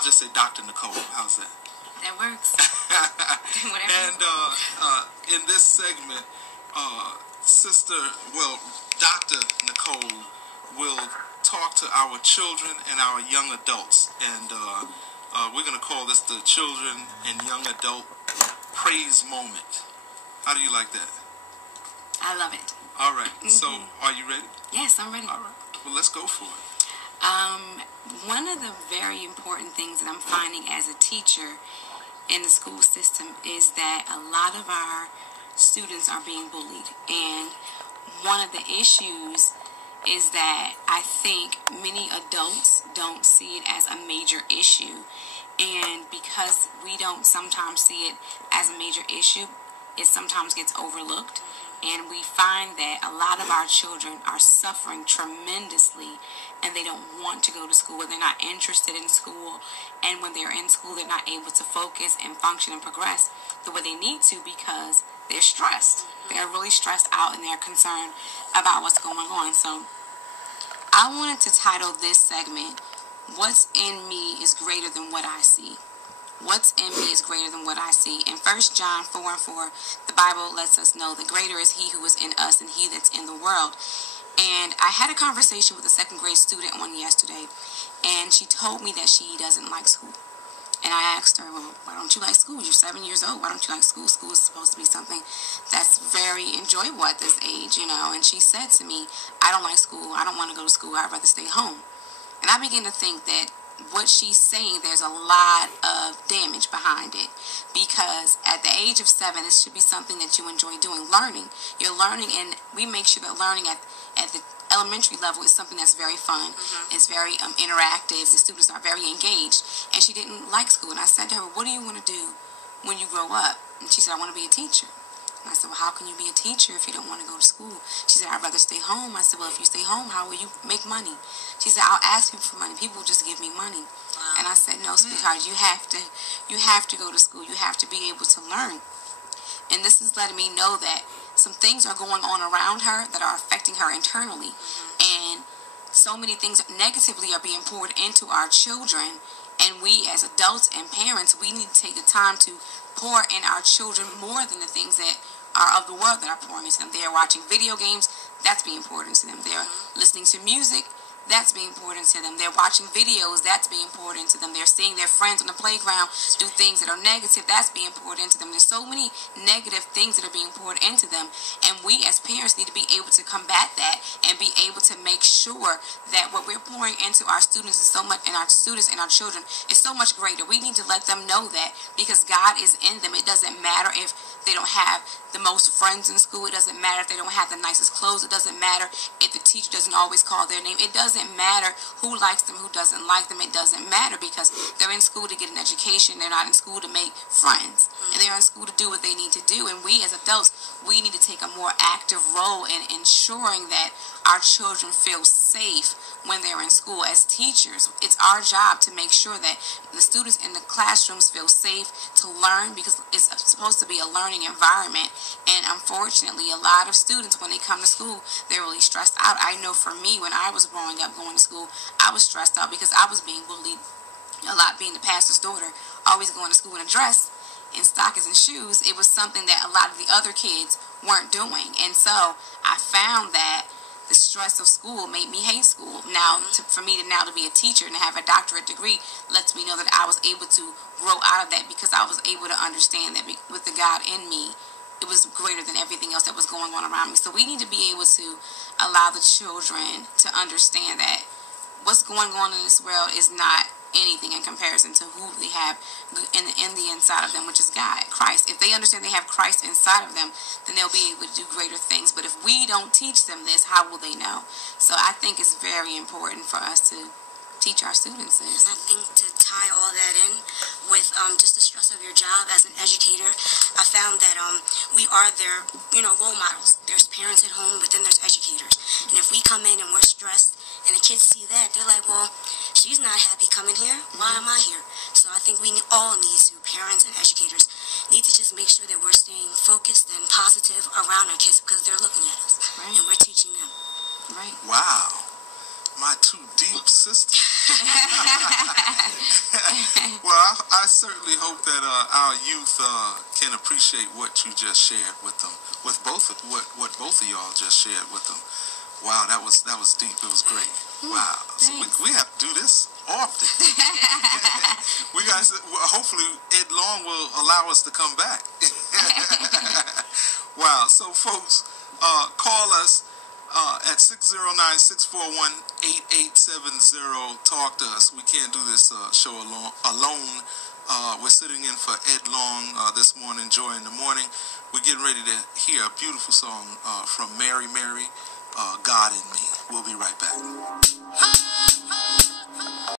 I'll just say Dr. Nycole. How's that? That works. Whatever. And in this segment, Dr. Nycole will talk to our children and our young adults. And we're going to call this the Children and Young Adult Praise Moment. How do you like that? I love it. All right. So, are you ready? Yes, I'm ready. All right. Well, let's go for it. One of the very important things that I'm finding as a teacher in the school system is that a lot of our students are being bullied. And one of the issues is that I think many adults don't see it as a major issue. And because we don't sometimes see it as a major issue, it sometimes gets overlooked. And we find that a lot of our children are suffering tremendously, and they don't want to go to school, they're not interested in school, and when they're in school, they're not able to focus and function and progress the way they need to because they're stressed. They're really stressed out, and they're concerned about what's going on. So I wanted to title this segment, What's in Me is Greater Than What I See. What's in me is greater than what I see. In 1 John 4:4, the Bible lets us know that greater is he who is in us than he that's in the world. And I had a conversation with a second grade student on yesterday, and she told me that she doesn't like school. And I asked her, well, why don't you like school? You're 7 years old. Why don't you like school? School is supposed to be something that's very enjoyable at this age, you know. And she said to me, I don't like school. I don't want to go to school. I'd rather stay home. And I began to think that what she's saying, there's a lot of damage behind it, because at the age of 7, it should be something that you enjoy doing. Learning, you're learning, and we make sure that learning at the elementary level is something that's very fun. It's very interactive. The students are very engaged, and she didn't like school. And I said to her, what do you want to do when you grow up? And she said, I want to be a teacher. And I said, well, how can you be a teacher if you don't want to go to school? She said, I'd rather stay home. I said, well, if you stay home, how will you make money? She said, I'll ask people for money. People just give me money. Wow. And I said, no, sweetheart, you have to go to school. You have to be able to learn. And this is letting me know that some things are going on around her that are affecting her internally. And so many things negatively are being poured into our children. And we as adults and parents, we need to take the time to pour in our children more than the things that are of the world that are pouring into them. They are watching video games, that's being poured into them. They're listening to music, that's being poured into them. They're watching videos, that's being poured into them. They're seeing their friends on the playground do things that are negative, that's being poured into them. There's so many negative things that are being poured into them, and we as parents need to be able to combat that and be able to make sure that what we're pouring into our students is so much, and our students and our children is so much greater. We need to let them know that, because God is in them. It doesn't matter if they don't have the most friends in school. It doesn't matter if they don't have the nicest clothes. It doesn't matter if the teacher doesn't always call their name. It doesn't matter who likes them, who doesn't like them. It doesn't matter, because they're in school to get an education. They're not in school to make friends. And they're in school to do what they need to do. And we as adults, we need to take a more active role in ensuring that our children feel safe when they're in school. As teachers, it's our job to make sure that the students in the classrooms feel safe to learn, because it's supposed to be a learning environment. And unfortunately, a lot of students, when they come to school, they're really stressed out. I know for me, when I was growing up going to school, I was stressed out because I was being bullied a lot, being the pastor's daughter, always going to school in a dress, in stockings and shoes. It was something that a lot of the other kids weren't doing. And so I found that the stress of school made me hate school. Now, for me to be a teacher and to have a doctorate degree lets me know that I was able to grow out of that, because I was able to understand that with the God in me, it was greater than everything else that was going on around me. So we need to be able to allow the children to understand that what's going on in this world is not anything in comparison to who they have in the inside of them, which is God, Christ. If they understand they have Christ inside of them, then they'll be able to do greater things. But if we don't teach them this, how will they know? So I think it's very important for us to teach our students this. And I think to tie all that in with just the stress of your job as an educator, I found that we are their role models. There's parents at home, but then there's educators. And if we come in and we're stressed and the kids see that, they're like, well, she's not happy coming here. Why am I here? So I think we all need to, parents and educators, need to just make sure that we're staying focused and positive around our kids, because they're looking at us. Right. And we're teaching them. Right. Wow. My two deep sisters. Well, I certainly hope that our youth can appreciate what you just shared with them, with both of what both of y'all just shared with them. Wow, that was deep. It was great. Wow, so we have to do this often. We guys, hopefully Ed Long will allow us to come back. Wow, so folks, call us at 609-641-8870. Talk to us. We can't do this show alone. We're sitting in for Ed Long this morning, Joy in the Morning. We're getting ready to hear a beautiful song from Mary, God in Me. We'll be right back.